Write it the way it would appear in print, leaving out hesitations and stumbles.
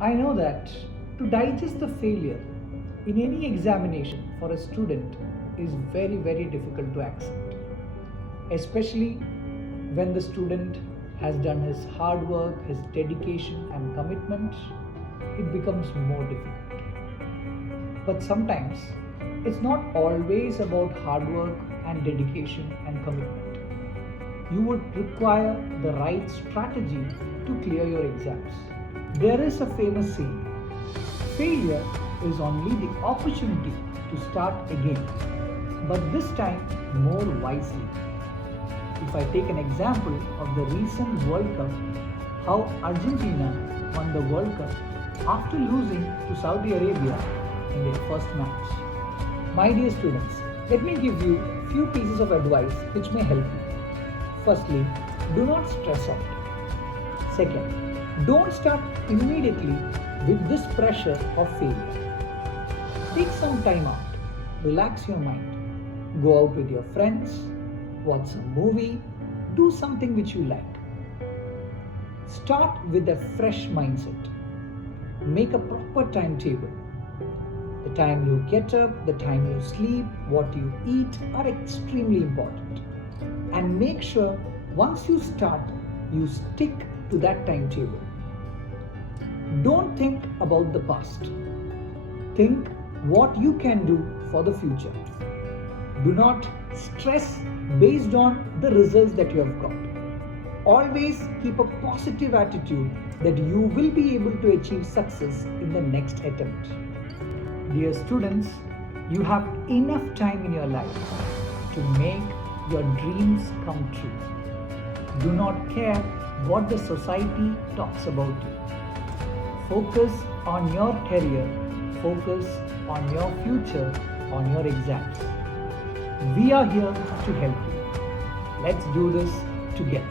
I know that to digest the failure in any examination for a student is very difficult to accept, especially when the student has done his hard work, his dedication, and commitment. It becomes more difficult. But sometimes it's not always about hard work and dedication and commitment. You would require the right strategy to clear your exams. There is a famous saying, failure is only the opportunity to start again, but this time more wisely. If I take an example of the recent World Cup, how Argentina won the World Cup after losing to Saudi Arabia in their first match. My dear students, let me give you a few pieces of advice which may help you. Firstly, do not stress out. Second, don't start immediately with this pressure of failure. Take some time out, relax your mind, go out with your friends, watch some movie, do something which you like. Start with a fresh mindset. Make a proper timetable. The time you get up, the time you sleep, what you eat are extremely important. And make sure once you start, you stick to that timetable. Don't think about the past. Think what you can do for the future. Do not stress based on the results that you have got. Always keep a positive attitude that you will be able to achieve success in the next attempt. Dear students, you have enough time in your life to make your dreams come true. Do not care what the society talks about you. Focus on your career, focus on your future, on your exams. We are here to help you. Let's do this together.